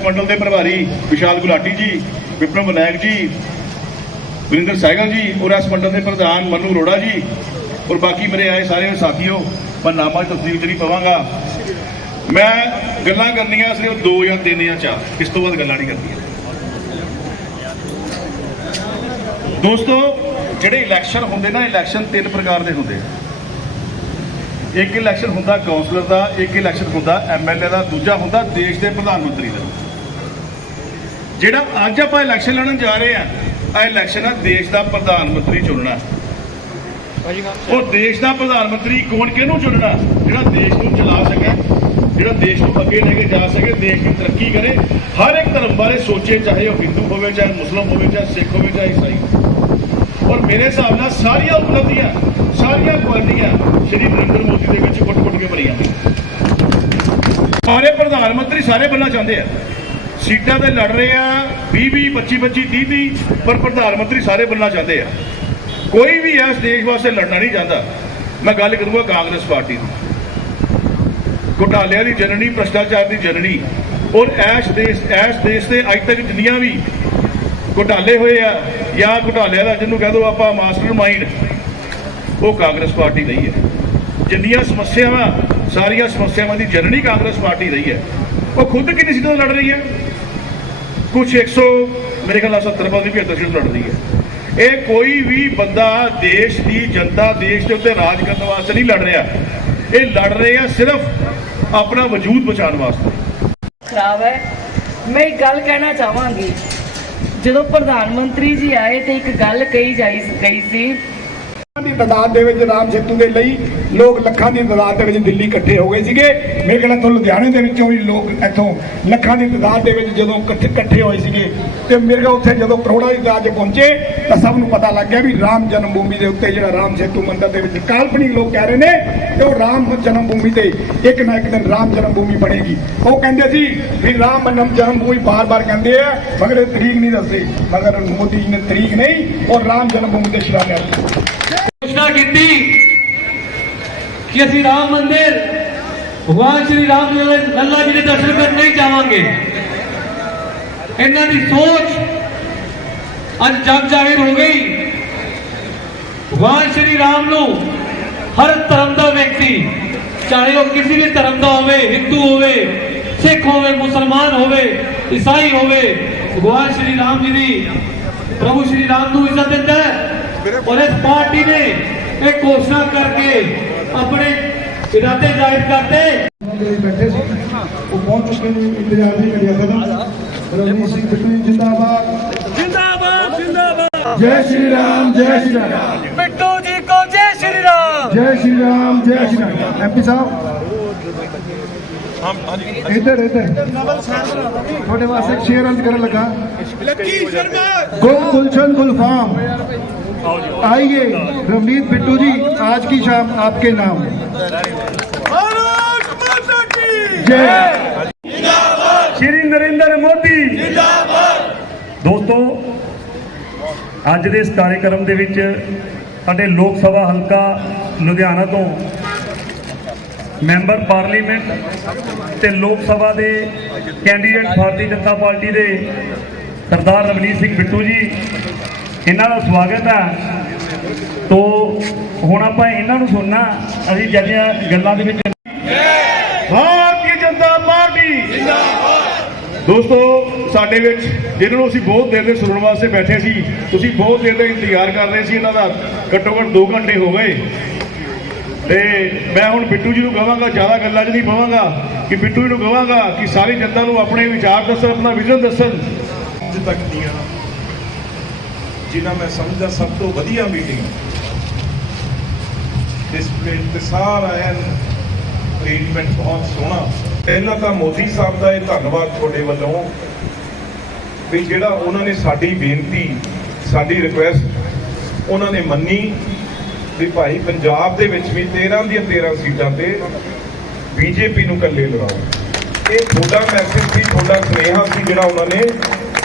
ਇਸ ਮੰਡਲ ਦੇ ਪ੍ਰਭਾਰੀ ਵਿਸ਼ਾਲ ਗੁਲਾਟੀ ਜੀ, ਵਿਪਰਮ ਵਿਨਾਇਕ ਜੀ, ਵਰਿੰਦਰ ਸਹਿਗਲ ਜੀ ਔਰ ਇਸ ਮੰਡਲ ਦੇ ਪ੍ਰਧਾਨ ਮਨੂ ਅਰੋੜਾ ਜੀ ਔਰ ਬਾਕੀ ਮੇਰੇ ਆਏ ਸਾਰੇ ਸਾਥੀਓ, ਮੈਂ ਨਾਮਾ ਦੀ ਤਸਦੀਕ ਪਵਾਂਗਾ। ਮੈਂ ਗੱਲਾਂ ਕਰਨੀਆਂ ਸਿਰਫ ਦੋ ਜਾਂ ਤਿੰਨ ਜਾਂ ਚਾਰ, ਇਸ ਤੋਂ ਬਾਅਦ ਗੱਲਾਂ ਨਹੀਂ ਕਰਨੀਆਂ। ਦੋਸਤੋ, ਜਿਹੜੇ ਇਲੈਕਸ਼ਨ ਹੁੰਦੇ ਨਾ ਇਲੈਕਸ਼ਨ ਤਿੰਨ ਪ੍ਰਕਾਰ ਦੇ ਹੁੰਦੇ ਆ। ਇੱਕ ਇਲੈਕਸ਼ਨ ਹੁੰਦਾ ਕਾਉਂਸਲਰ ਦਾ, ਇੱਕ ਇਲੈਕਸ਼ਨ ਹੁੰਦਾ ਐਮਐਲਏ ਦਾ, ਦੂਜਾ ਹੁੰਦਾ ਦੇਸ਼ ਦੇ ਪ੍ਰਧਾਨ ਮੰਤਰੀ ਦਾ। ਜਿਹੜਾ ਅੱਜ ਆਪਾਂ ਇਲੈਕਸ਼ਨ ਲੜਨ ਜਾ ਰਹੇ ਆ ਆ ਇਲੈਕਸ਼ਨ ਆ ਦੇਸ਼ ਦਾ ਪ੍ਰਧਾਨ ਮੰਤਰੀ ਚੁਣਨਾ। ਉਹ ਦੇਸ਼ ਦਾ ਪ੍ਰਧਾਨ ਮੰਤਰੀ ਕੌਣ ਕਿਹਨੂੰ ਚੁਣਨਾ? ਜਿਹੜਾ ਦੇਸ਼ ਨੂੰ ਚਲਾ ਸਕੇ ਜਿਹੜਾ ਦੇਸ਼ ਨੂੰ ਅੱਗੇ ਲੈ ਕੇ ਜਾ ਸਕੇ ਦੇਸ਼ ਦੀ ਤਰੱਕੀ ਕਰੇ ਹਰ ਇੱਕ ਧਰਮ ਬਾਰੇ ਸੋਚੇ ਚਾਹੇ ਉਹ ਹਿੰਦੂ ਹੋਵੇ ਚਾਹੇ ਮੁਸਲਮ ਹੋਵੇ ਚਾਹੇ ਸਿੱਖ ਹੋਵੇ ਚਾਹੇ ਈਸਾਈ ਔਰ ਮੇਰੇ ਹਿਸਾਬ ਨਾਲ ਸਾਰੀਆਂ ਉਪਲਬਧੀਆਂ ਸਾਰੀਆਂ ਕੁਆਲਿਟੀਆਂ ਸ਼੍ਰੀ ਨਰਿੰਦਰ ਮੋਦੀ ਦੇ ਵਿੱਚ ਕੁੱਟ-ਕੁੱਟ ਕੇ ਭਰੀਆਂ ਨੇ। ਸਾਰੇ ਪ੍ਰਧਾਨ ਮੰਤਰੀ ਸਾਰੇ ਬੰਨਾ ਚਾਹੁੰਦੇ ਆ। ਸੀਟਾਂ ਤੇ ਲੜ ਰਹੇ ਆ 20 20 25 25 30 30 ਪਰ ਪ੍ਰਧਾਨ ਮੰਤਰੀ ਸਾਰੇ ਬੰਨਾ ਚਾਹੁੰਦੇ ਆ। ਕੋਈ ਵੀ ਇਸ ਦੇਸ਼ ਵਾਸਤੇ ਲੜਨਾ ਨਹੀਂ ਚਾਹੁੰਦਾ। ਮੈਂ ਗੱਲ ਕਰੂੰਗਾ ਕਾਂਗਰਸ ਪਾਰਟੀ ਦੀ। ਘੁਟਾਲਿਆਂ ਦੀ ਜਨਨੀ, ਭ੍ਰਸ਼ਟਾਚਾਰ ਦੀ ਜਨਨੀ। ਔਰ ਐਸ਼ ਦੇਸ਼ ਐਸ਼ ਦੇਸ਼ ਦੇ ਅੱਜ ਤੱਕ ਜਿੰਨੀਆਂ ਵੀ ਘੁਟਾਲੇ ਹੋਏ ਆ, ਜਾਂ ਘੁਟਾਲਿਆਂ ਦਾ ਜਿਹਨੂੰ ਕਹਿ ਦੋ ਆਪਾਂ ਮਾਸਟਰ ਮਾਈਂਡ ਉਹ ਕਾਂਗਰਸ ਪਾਰਟੀ ਨਹੀਂ ਹੈ। ਜਿੰਨੀਆਂ ਸਮੱਸਿਆਵਾਂ, ਸਾਰੀਆਂ ਸਮੱਸਿਆਵਾਂ ਦੀ ਜਨਨੀ ਕਾਂਗਰਸ ਪਾਰਟੀ ਰਹੀ ਹੈ। ਉਹ ਖੁਦ ਕਿੰਨੀ ਸੀਟਾਂ ਤੋਂ ਲੜ ਰਹੀ ਹੈ? ਕੁਝ 100 ਮੇਰੇ ਖਿਆਲ ਨਾਲ 70 ਬੰਦੀ 75 ਸੀਟ ਹੈ। ਇਹ ਕੋਈ ਵੀ ਬੰਦਾ ਦੇਸ਼ ਦੀ ਜਨਤਾ, ਦੇਸ਼ ਦੇ ਉੱਤੇ ਰਾਜ ਕਰਨ ਵਾਸਤੇ ਨਹੀਂ ਲੜ ਰਿਹਾ। ਇਹ ਲੜ ਰਹੇ ਆ ਸਿਰਫ ਆਪਣਾ ਵਜੂਦ ਬਚਾਉਣ ਵਾਸਤੇ। ਖਰਾਬ ਹੈ। ਮੈਂ ਇੱਕ ਗੱਲ ਕਹਿਣਾ ਚਾਹਾਂਗੀ। ਜਦੋਂ ਪ੍ਰਧਾਨ ਮੰਤਰੀ ਜੀ ਆਏ ਤੇ ਇੱਕ ਗੱਲ ਕਹੀ ਜਾਈ ਗਈ ਸੀ ਦੀ ਤਾਦਾਦ ਦੇ ਵਿੱਚ ਰਾਮ ਸੇਤੂ ਦੇ ਲਈ ਲੋਕ ਲੱਖਾਂ ਦੀ ਤਾਦਾਦ ਦੇ ਵਿੱਚ ਦਿੱਲੀ ਇਕੱਠੇ ਹੋ ਗਏ ਸੀਗੇ। ਮੇਰੇ ਖਿਆਲ ਨਾਲ ਲੁਧਿਆਣੇ ਦੇ ਵਿੱਚੋਂ ਵੀ ਲੋਕ ਇੱਥੋਂ ਲੱਖਾਂ ਦੀ ਤਾਦਾਦ ਦੇ ਵਿੱਚ ਜਦੋਂ ਇਕੱਠੇ ਹੋਏ ਸੀਗੇ ਤੇ ਮੇਰੇ ਖਿਆਲ ਉੱਥੇ ਜਦੋਂ ਕਰੋੜਾਂ ਦੀ ਤਾਦਾਦ 'ਚ ਪਹੁੰਚੇ ਤਾਂ ਸਭ ਨੂੰ ਪਤਾ ਲੱਗ ਗਿਆ ਵੀ ਰਾਮ ਜਨਮ ਭੂਮੀ ਦੇ ਉੱਤੇ ਜਿਹੜਾ ਰਾਮ ਸੇਤੂ ਮੰਦਿਰ ਦੇ ਵਿੱਚ ਕਾਲਪਨਿਕ ਲੋਕ ਕਹਿ ਰਹੇ ਨੇ ਕਿ ਉਹ ਰਾਮ ਜਨਮ ਭੂਮੀ ਤੇ ਇੱਕ ਨਾ ਇੱਕ ਦਿਨ ਰਾਮ ਜਨਮ ਭੂਮੀ ਬਣੇਗੀ। ਉਹ ਕਹਿੰਦੇ ਸੀ ਵੀ ਰਾਮ ਜਨਮ ਭੂਮੀ ਬਾਰ-ਬਾਰ ਕਹਿੰਦੇ ਆ, ਮਗਰ ਇਹ ਤਰੀਕ ਨਹੀਂ ਦੱਸਦੇ, ਮਗਰ ਮੋਦੀ ਜੀ ਨੇ ਤਰੀਕ ਨਹੀਂ ਔਰ ਰਾਮ ਜਨਮ ਭੂਮੀ ਤੇ ਸ਼ਿਲਾਨਿਆਸ ਕੀਤੀ ਘੋਸ਼ਣਾ ਕੀਤੀ ਕਿ ਅਸੀਂ ਰਾਮ ਮੰਦਿਰ, ਭਗਵਾਨ ਸ਼੍ਰੀ ਰਾਮ ਜੀ ਦੇ ਲੱਲਾ ਜੀ ਦੇ ਦਰਸ਼ਨ ਕਰਨ ਨਹੀਂ ਜਾਵਾਂਗੇ। ਇਹਨਾਂ ਦੀ ਸੋਚ ਅੱਜ ਜਗ ਜ਼ਾਹਿਰ ਹੋ ਗਈ। ਭਗਵਾਨ ਸ਼੍ਰੀ ਰਾਮ ਨੂੰ ਹਰ ਧਰਮ ਦਾ ਵਿਅਕਤੀ, ਚਾਹੇ ਉਹ ਕਿਸੇ ਵੀ ਧਰਮ ਦਾ ਹੋਵੇ, ਹਿੰਦੂ ਹੋਵੇ, ਸਿੱਖ ਹੋਵੇ, ਮੁਸਲਮਾਨ ਹੋਵੇ, ਈਸਾਈ ਹੋਵੇ, ਭਗਵਾਨ ਸ਼੍ਰੀ ਰਾਮ ਜੀ ਦੀ ਪ੍ਰਭੂ ਸ਼੍ਰੀ ਰਾਮ ਨੂੰ ਇੱਜ਼ਤ ਦਿੰਦਾ ਹੈ। ਔਰ ਇਸ ਪਾਰਟੀ ਨੇ ਇਹ ਘੋਸ਼ਣਾ ਕਰਕੇ ਆਪਣੇ ਇਰਾਦੇ ਜ਼ਾਹਿਰ ਕਰਤੇ। ਬੈਠੇ ਸੀ ਉਹ ਪਹੁੰਚ ਚੁੱਕੇ ਨੇ ਇੰਤਜ਼ਾਰ ਨਹੀਂ ਕਰਿਆ ਕਦਮ ਰਵਨੀਤ ਸਿੰਘ ਬਿੱਟੂ ਜੀ ਜਿੰਦਾਬਾਦ। ਜਿੰਦਾਬਾਦ ਜਿੰਦਾਬਾਦ। ਜੈ ਸ਼੍ਰੀ ਰਾਮ ਜੈ ਸ਼੍ਰੀ ਰਾਮ। ਬਿੱਟੂ ਜੀ ਕੋ ਜੈ ਸ਼੍ਰੀ ਰਾਮ। ਜੈ ਸ਼੍ਰੀ ਰਾਮ ਜੈ ਸ਼੍ਰੀ ਰਾਮ। ਐਮਪੀ ਸਾਹਿਬ? ਇੱਧਰ ਇੱਧਰ। ਤੁਹਾਡੇ ਵਾਸਤੇ ਇੱਕ ਸ਼ੇਰ ਅੰਤ ਕਰਨ ਲੱਗਾ। ਲੱਕੀ ਸ਼ਰਮਾ। ਗੁਲ ਗੁਲਸ਼ਨ ਗੁਲਫਾਮ। आइए रवनीत बिट्टू जी आज की शाम आपके नाम जय ਸ਼੍ਰੀ ਨਰਿੰਦਰ ਮੋਦੀ ਜਿੰਦਾਬਾਦ ਦੋਸਤੋ ਅੱਜ ਦੇ ਇਸ ਕਾਰਜਕ੍ਰਮ ਦੇ ਵਿੱਚ ਸਾਡੇ ਲੋਕ ਸਭਾ ਹਲਕਾ ਲੁਧਿਆਣਾ ਤੋਂ ਮੈਂਬਰ ਪਾਰਲੀਮੈਂਟ ਤੇ ਲੋਕ ਸਭਾ ਦੇ ਕੈਂਡੀਡੇਟ ਭਾਰਤੀ ਜਨਤਾ ਪਾਰਟੀ ਦੇ ਸਰਦਾਰ ਰਵਨੀਤ ਸਿੰਘ ਬਿੱਟੂ ਜੀ ਇਹਨਾਂ ਦਾ ਸਵਾਗਤ ਹੈ ਤੋ ਹੁਣ ਆਪਾਂ ਇਹਨਾਂ ਨੂੰ ਸੁਣਨਾ, ਅਸੀਂ ਜਿਹੜੀਆਂ ਗੱਲਾਂ ਦੇ ਵਿੱਚ ਭਾਰਤੀ ਜਨਤਾ ਪਾਰਟੀ। ਜਿੰਦਾਬਾਦ ਦੋਸਤੋ, ਸਾਡੇ ਵਿੱਚ ਜਿਹਨਾਂ ਨੂੰ ਅਸੀਂ ਬਹੁਤ ਦੇਰ ਦੇ ਸੁਣਨ ਵਾਸਤੇ ਬੈਠੇ ਸੀ, ਤੁਸੀਂ ਬਹੁਤ ਦੇਰ ਦਾ ਇੰਤਜ਼ਾਰ ਕਰ ਰਹੇ ਸੀ ਇਹਨਾਂ ਦਾ। ਘੱਟੋ ਘੱਟ 2 ਘੰਟੇ ਹੋ ਗਏ। ਤੇ ਮੈਂ ਹੁਣ ਬਿੱਟੂ ਜੀ ਨੂੰ ਕਹਾਂਗਾ, ਜ਼ਿਆਦਾ ਗੱਲਾਂ 'ਚ ਨਹੀਂ ਪਵਾਂਗਾ, ਕਿ ਬਿੱਟੂ ਜੀ ਨੂੰ ਕਹਾਂਗਾ ਕਿ ਸਾਰੀ ਜਨਤਾ ਨੂੰ ਆਪਣੇ ਵਿਚਾਰ ਦੱਸਣ, ਆਪਣਾ ਵਿਜ਼ਨ ਦੱਸਣ। ਅੱਜ ਤੱਕ ਦੀਆਂ ਜਿਨ੍ਹਾਂ ਮੈਂ ਸਮਝਦਾ ਸਭ ਤੋਂ ਵਧੀਆ ਮੀਟਿੰਗ ਡਿਸਪਲਿਨ ਤੇ ਸਾਰਾ ਐਨ ਅਰੇਂਜਮੈਂਟ ਬਹੁਤ ਸੋਹਣਾ। ਪਹਿਲਾਂ ਤਾਂ ਮੋਦੀ ਸਾਹਿਬ ਦਾ ਇਹ ਧੰਨਵਾਦ ਤੁਹਾਡੇ ਵੱਲੋਂ ਵੀ ਜਿਹੜਾ ਉਹਨਾਂ ਨੇ ਸਾਡੀ ਬੇਨਤੀ, ਸਾਡੀ ਰਿਕੁਐਸਟ ਉਹਨਾਂ ਨੇ ਮੰਨੀ ਵੀ ਭਾਈ ਪੰਜਾਬ ਦੇ ਵਿੱਚ ਵੀ 13 ਦੀਆਂ 13 ਸੀਟਾਂ ਤੇ ਬੀਜੇਪੀ ਨੂੰ ਇਕੱਲੇ ਲੜਾਓ। ਇਹ ਤੁਹਾਡਾ ਮੈਸੇਜ ਸੀ, ਤੁਹਾਡਾ ਸੁਨੇਹਾ ਸੀ ਜਿਹੜਾ ਉਹਨਾਂ ਨੇ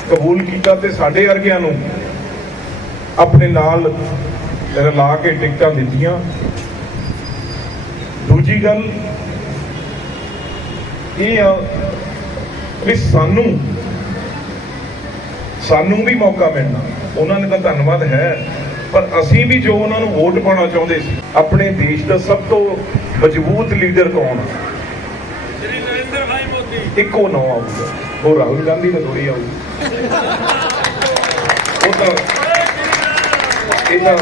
ਕਬੂਲ ਕੀਤਾ ਤੇ ਸਾਡੇ ਵਰਗਿਆਂ ਨੂੰ ਆਪਣੇ ਨਾਲ ਰਲਾ ਕੇ ਟਿਕਟਾਂ ਦਿੱਤੀਆਂ। ਦੂਜੀ ਗੱਲ ਇਹ ਆ ਵੀ ਸਾਨੂੰ ਸਾਨੂੰ ਵੀ ਮੌਕਾ ਮਿਲਣਾ। ਉਹਨਾਂ ਨੇ ਤਾਂ ਧੰਨਵਾਦ ਹੈ ਪਰ ਅਸੀਂ ਵੀ ਜੋ ਉਹਨਾਂ ਨੂੰ ਵੋਟ ਪਾਉਣਾ ਚਾਹੁੰਦੇ ਸੀ ਆਪਣੇ ਦੇਸ਼ ਦਾ ਸਭ ਤੋਂ ਮਜ਼ਬੂਤ ਲੀਡਰ ਕੌਣ ਆ? ਇੱਕੋ ਨਾਂ ਆਊਗਾ। ਉਹ ਰਾਹੁਲ ਗਾਂਧੀ ਦਾ ਥੋੜੀ ਆਊਗਾ। ਉਹ ਤਾਂ ਇਹ ਤਾਂ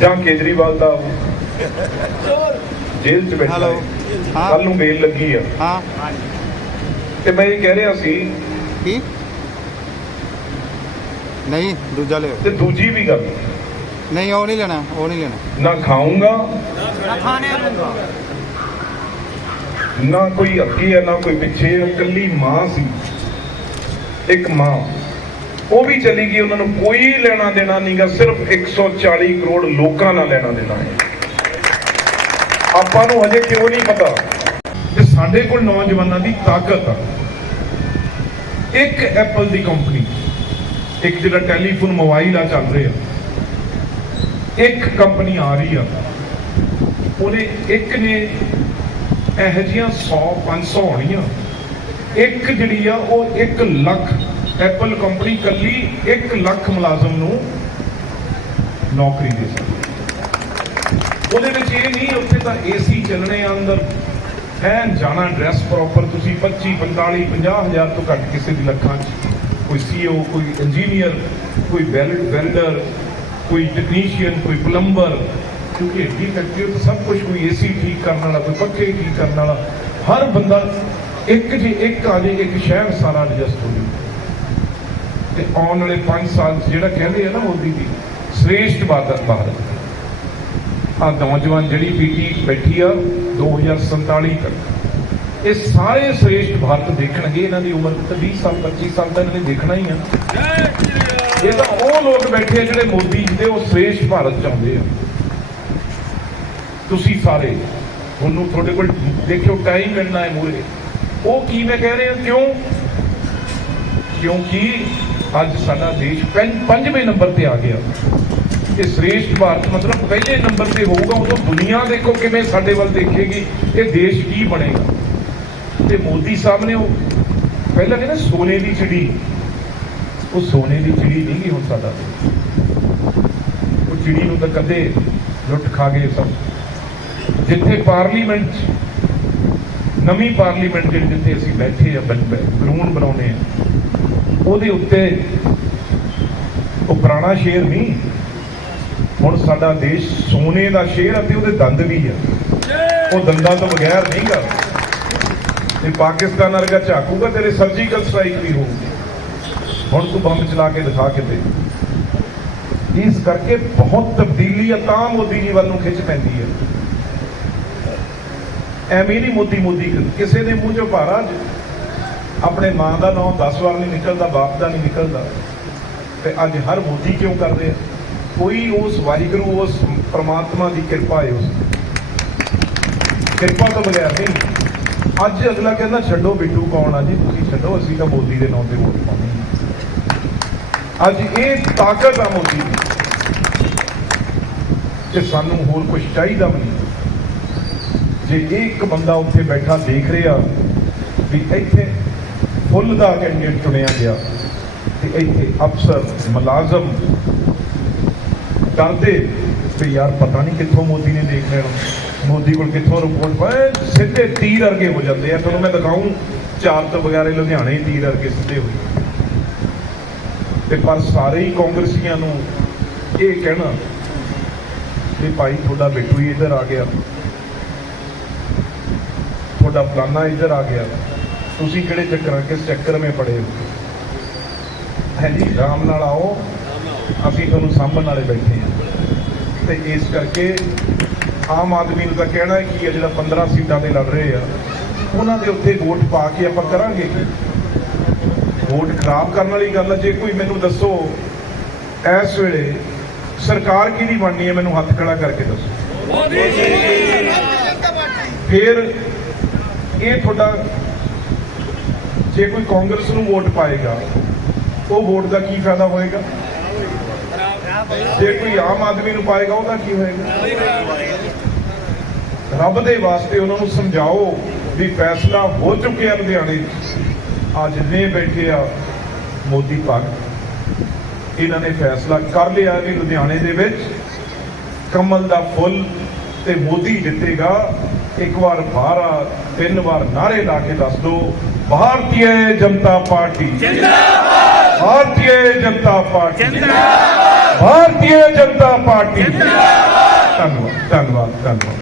ਜਾਂ ਕੇਜਰੀਵਾਲ ਦਾ। ਜੇਲ੍ਹ 'ਚ ਬੈਠਾ। ਹਾਂ। ਕੱਲ ਨੂੰ ਬੇਲ ਲੱਗੀ ਆ। ਹਾਂ। ਤੇ ਮੈਂ ਇਹ ਕਹਿ ਰਿਹਾ ਸੀ ਕੀ? ਨਹੀਂ ਦੂਜਾ ਲਿਓ। ਤੇ ਦੂਜੀ ਵੀ ਗੱਲ। ਨਹੀਂ ਉਹ ਨਹੀਂ ਲੈਣਾ ਉਹ ਨਹੀਂ ਲੈਣਾ। ਨਾ ਖਾਊਂਗਾ ਨਾ ਕੋਈ ਅੱਗੇ ਹੈ ਨਾ ਕੋਈ ਪਿੱਛੇ ਹੈ ਇਕੱਲੀ ਮਾਂ ਸੀ। ਇੱਕ ਮਾਂ। ਉਹ ਵੀ ਚਲੀ ਗਈ, ਉਹਨਾਂ ਨੂੰ ਕੋਈ ਲੈਣਾ ਦੇਣਾ ਨਹੀਂਗਾ ਸਿਰਫ 140 ਕਰੋੜ ਲੋਕਾਂ ਨਾਲ ਲੈਣਾ ਦੇਣਾ ਹੈ। ਆਪਾਂ ਨੂੰ ਹਜੇ ਕਿਉਂ ਨਹੀਂ ਪਤਾ ਕਿ ਸਾਡੇ ਕੋਲ ਨੌਜਵਾਨਾਂ ਦੀ ਤਾਕਤ ਆ। ਇੱਕ ਐਪਲ ਦੀ ਕੰਪਨੀ ਇੱਕ ਜਿਹੜਾ ਟੈਲੀਫੋਨ ਮੋਬਾਈਲ ਆ ਚੱਲ ਰਿਹਾ। ਇੱਕ ਕੰਪਨੀ ਆ ਰਹੀ ਆ। ਉਹਨੇ ਇੱਕ ਨੇ ਇਹੋ ਜਿਹੀਆਂ 100 500 ਹੋਣੀਆਂ। ਇੱਕ ਜਿਹੜੀ ਆ, ਉਹ 1 ਲੱਖ ਐਪਲ ਕੰਪਨੀ ਕੱਲੀ 1 ਲੱਖ ਮੁਲਾਜ਼ਮ ਨੂੰ ਨੌਕਰੀ ਦੇ ਸਕਦੀ ਉਹਦੇ ਵਿੱਚ ਇਹ ਨਹੀਂ, ਉੱਥੇ ਤਾਂ ਏਸੀ ਚੱਲਣੇ ਆ ਅੰਦਰ। ਐਨ ਜਾਣਾ ਡਰੈਸ ਪ੍ਰੋਪਰ ਤੁਸੀਂ 25 45 50 ਹਜ਼ਾਰ ਤੋਂ ਘੱਟ ਕਿਸੇ ਦੀ ਲੱਖਾਂ 'ਚ। ਕੋਈ ਸੀਓ ਕੋਈ ਇੰਜੀਨੀਅਰ ਕੋਈ ਵੈਲਡ ਵੈਲਡਰ ਕੋਈ ਟੈਕਨੀਸ਼ੀਅਨ ਕੋਈ ਪਲੰਬਰ ਕਿਉਂਕਿ ਇਹ ਫੈਕਟਰੀ ਤਾਂ ਸਭ ਕੁਝ ਕੋਈ ਏਸੀ ਠੀਕ ਕਰਨ ਵਾਲਾ, ਕੋਈ ਪੱਖੇ ਠੀਕ ਕਰਨ ਵਾਲਾ, ਹਰ ਬੰਦਾ ਇੱਕ ਜੇ ਇੱਕ ਆ ਜੇ, ਇੱਕ ਸ਼ਹਿਰ ਸਾਰਾ ਐਡਜਸਟ ਹੋ ਜਾਊ। ਤੇ ਆਉਣ ਵਾਲੇ 5 ਸਾਲ 'ਚ ਜਿਹੜਾ ਕਹਿੰਦੇ ਆ ਨਾ ਮੋਦੀ ਜੀ, ਸ੍ਰੇਸ਼ਟ ਭਾਰਤ ਭਾਰਤ। ਆ ਨੌਜਵਾਨ ਜਿਹੜੀ ਪੀਟੀ ਬੈਠੀ ਆ 2047 ਤੱਕ। ਇਹ ਸਾਰੇ ਸ੍ਰੇਸ਼ਟ ਭਾਰਤ ਦੇਖਣਗੇ, ਇਹਨਾਂ ਦੀ ਉਮਰ ਤਾਂ 20 ਸਾਲ 25 ਸਾਲ ਤਾਂ ਇਹਨਾਂ ਨੇ ਦੇਖਣਾ ਹੀ ਆ। ਇਹ ਤਾਂ ਉਹ ਲੋਕ ਬੈਠੇ ਆ ਜਿਹੜੇ ਮੋਦੀ ਜੀ ਦੇ, ਉਹ ਸ੍ਰੇਸ਼ਟ ਭਾਰਤ ਚਾਹੁੰਦੇ ਆ। ਤੁਸੀਂ ਸਾਰੇ, ਤੁਹਾਨੂੰ ਤੁਹਾਡੇ ਕੋਲ ਦੇਖਿਓ ਟਾਈਮ ਮਿਲਣਾ ਹੈ ਮੂਰੇ ਉਹ ਕੀ ਮੈਂ ਕਹਿ ਰਿਹਾ, ਕਿਉਂ? ਕਿਉਂਕਿ ਅੱਜ ਸਾਡਾ ਦੇਸ਼ ਪੰਜ- ਪੰਜਵੇਂ ਨੰਬਰ ਤੇ ਆ ਗਿਆ। ਇਹ ਸ੍ਰੇਸ਼ਟ ਭਾਰਤ ਮਤਲਬ ਪਹਿਲੇ ਨੰਬਰ ਤੇ ਹੋਊਗਾ ਉਦੋਂ ਦੁਨੀਆ ਦੇਖੋ ਕਿਵੇਂ ਸਾਡੇ ਵੱਲ ਦੇਖੇਗੀ ਇਹ ਦੇਸ਼ ਕੀ ਬਣੇਗਾ। ਤੇ ਮੋਦੀ ਸਾਹਿਬ ਨੇ ਉਹ ਪਹਿਲਾਂ ਕਹਿੰਦਾ ਸੋਨੇ ਦੀ ਚਿੜੀ। ਉਹ ਸੋਨੇ ਦੀ ਚਿੜੀ ਨਹੀਂ ਗਈ ਹੁਣ ਸਾਡਾ ਉਹ ਚਿੜੀ ਨੂੰ ਤਾਂ ਕਦੇ ਲੁੱਟ ਖਾ ਗਏ ਸਭ। ਜਿੱਥੇ ਪਾਰਲੀਮੈਂਟ 'ਚ, ਨਵੀਂ ਪਾਰਲੀਮੈਂਟ ਜਿਹੜੀ ਜਿੱਥੇ ਅਸੀਂ ਬੈਠੇ ਆ ਬਣ- ਬੈ- ਕਾਨੂੰਨ ਬਣਾਉਣੇ ਆ ਉਹਦੇ ਉੱਤੇ ਉਹ ਪੁਰਾਣਾ ਸ਼ੇਰ ਨਹੀਂ। ਹੁਣ ਸਾਡਾ ਦੇਸ਼ ਸੋਨੇ ਦਾ ਸ਼ੇਰ ਅਤੇ ਉਹਦੇ ਦੰਦ ਵੀ ਆ। ਉਹ ਦੰਦਾਂ ਤੋਂ ਬਗੈਰ ਨਹੀਂ ਗਾ। ਤੇ ਪਾਕਿਸਤਾਨ ਵਰਗਾ ਝਾਕੂਗਾ, ਤੇਰੇ ਸਰਜੀਕਲ ਸਟ੍ਰਾਈਕ ਵੀ ਹੋਊਗੀ। ਹੁਣ ਤੂੰ ਬੰਬ ਚਲਾ ਕੇ ਦਿਖਾ ਕਿਤੇ। ਇਸ ਕਰਕੇ ਬਹੁਤ ਤਬਦੀਲੀ ਆ, ਤਾਂ ਮੋਦੀ ਜੀ ਵੱਲ ਨੂੰ ਖਿੱਚ ਪੈਂਦੀ ਹੈ ਐਵੇਂ ਨਹੀਂ ਮੋਦੀ ਮੋਦੀ ਕਿਸੇ ਦੇ ਮੂੰਹ ਚੋਂ ਭਾਰਾ ਆਪਣੇ ਮਾਂ ਦਾ ਨਾਮ 10 ਵਾਰ ਨਹੀਂ ਨਿਕਲਦਾ, ਬਾਪ ਦਾ ਨਹੀਂ ਨਿਕਲਦਾ। ਤੇ ਅੱਜ ਹਰ ਮੋਦੀ ਕਿਉਂ ਕਰਦੇ ਆ? ਕੋਈ ਉਸ ਵਾਹਿਗੁਰੂ, ਉਸ ਪ੍ਰਮਾਤਮਾ ਦੀ ਕਿਰਪਾ ਹੈ ਉਸ ਕਿਰਪਾ ਤੋਂ ਬਗੈਰ ਨਹੀਂ। ਅੱਜ ਅਗਲਾ ਕਹਿੰਦਾ, ਛੱਡੋ ਬਿੱਟੂ ਕੌਣ ਆ ਜੀ? ਤੁਸੀਂ ਛੱਡੋ, ਅਸੀਂ ਤਾਂ ਮੋਦੀ ਦੇ ਨਾਂ ਤੇ ਵੋਟ ਪਾਉਂਦੇ ਅੱਜ ਇਹ ਤਾਕਤ ਆ ਮੋਦੀ ਦੀ ਕਿ ਸਾਨੂੰ ਹੋਰ ਕੁਝ ਚਾਹੀਦਾ ਵੀ ਨਹੀਂ। ਜੇ ਇਹ ਇੱਕ ਬੰਦਾ ਉੱਥੇ ਬੈਠਾ ਦੇਖ ਰਿਹਾ ਵੀ ਇੱਥੇ ਫੁੱਲ ਦਾ ਕੈਂਡੀਡੇਟ ਚੁਣਿਆ ਗਿਆ। ਤੇ ਇੱਥੇ ਅਫਸਰ ਮੁਲਾਜ਼ਮ ਡਰਦੇ ਤੇ ਯਾਰ ਪਤਾ ਨਹੀਂ ਕਿੱਥੋਂ ਮੋਦੀ ਨੇ ਦੇਖ ਲੈਣਾ। ਮੋਦੀ ਕੋਲ ਕਿੱਥੋਂ ਰਿਪੋਰਟ ਪਾਏ? ਸਿੱਧੇ ਤੀਰ ਅਰਗੇ ਹੋ ਜਾਂਦੇ ਆ। ਤੁਹਾਨੂੰ ਮੈਂ ਦਿਖਾਉਂ ਚਾਰ ਤੋਂ ਬਗਾਰੇ ਲੁਧਿਆਣੇ ਹੀ ਤੀਰ ਅਰਗੇ ਸਿੱਧੇ ਹੋਏ ਤੇ ਪਰ ਸਾਰੇ ਹੀ ਕਾਂਗਰਸੀਆਂ ਨੂੰ ਇਹ ਕਹਿਣਾ ਕਿ ਭਾਈ ਤੁਹਾਡਾ ਬਿੱਟੂ ਹੀ ਇੱਧਰ ਆ ਗਿਆ। ਤੁਹਾਡਾ ਫਲਾਨਾ ਇੱਧਰ ਆ ਗਿਆ। ਤੁਸੀਂ ਕਿਹੜੇ ਚੱਕਰਾਂ ਕਿਸ ਚੱਕਰ ਮੇ ਪੜੇ ਹੋ? ਹੈ ਜੀ ਰਾਮ ਨਾਲ ਆਓ। ਅਸੀਂ ਤੁਹਾਨੂੰ ਸਾਂਭਣ ਵਾਲੇ ਬੈਠੇ ਹਾਂ। ਤੇ ਇਸ ਕਰਕੇ ਆਮ ਆਦਮੀ ਨੂੰ ਤਾਂ ਕਹਿਣਾ ਹੈ ਕੀ ਹੈ ਜਿਹੜਾ 15 ਸੀਟਾਂ ਤੇ ਲੜ ਰਹੇ ਆ ਉਹਨਾਂ ਦੇ ਉੱਤੇ ਵੋਟ ਪਾ ਕੇ ਆਪਾਂ ਕਰਾਂਗੇ। ਕੀ ਵੋਟ ਖਰਾਬ ਕਰਨ ਵਾਲੀ ਗੱਲ ਹੈ ਜੇ ਕੋਈ ਮੈਨੂੰ ਦੱਸੋ ਇਸ ਵੇਲੇ ਸਰਕਾਰ ਕਿਹਦੀ ਬਣਨੀ ਹੈ ਮੈਨੂੰ ਹੱਥ ਖੜਾ ਕਰਕੇ ਦੱਸੋ। ਫਿਰ ਇਹ ਤੁਹਾਡਾ ਜੇ ਕੋਈ ਕਾਂਗਰਸ ਨੂੰ ਵੋਟ ਪਾਏਗਾ, ਉਹ ਵੋਟ ਦਾ ਕੀ ਫਾਇਦਾ ਹੋਏਗਾ? ਜੇ ਕੋਈ ਆਮ ਆਦਮੀ ਨੂੰ ਪਾਏਗਾ, ਉਹਦਾ ਕੀ ਹੋਏਗਾ? ਰੱਬ ਦੇ ਵਾਸਤੇ ਉਹਨਾਂ ਨੂੰ ਸਮਝਾਓ ਵੀ ਫੈਸਲਾ ਹੋ ਚੁੱਕਿਆ ਲੁਧਿਆਣੇ ਅੱਜ ਨੇ ਬੈਠੇ ਆ ਮੋਦੀ ਪਾਕ ਇਹਨਾਂ ਨੇ ਫੈਸਲਾ ਕਰ ਲਿਆ ਕਿ ਲੁਧਿਆਣੇ ਦੇ ਵਿੱਚ ਕਮਲ ਦਾ ਫੁੱਲ ਤੇ ਮੋਦੀ ਜਿੱਤੇਗਾ। ਇੱਕ ਵਾਰ ਬਾਹਰ ਤਿੰਨ ਵਾਰ ਨਾਰੇ ਲਾ ਕੇ ਦੱਸ ਦੋ। Bharatiya Janata party Bharatiya Janata party Bharatiya Janata party ਧੰਨਵਾਦ ਧੰਨਵਾਦ ਧੰਨਵਾਦ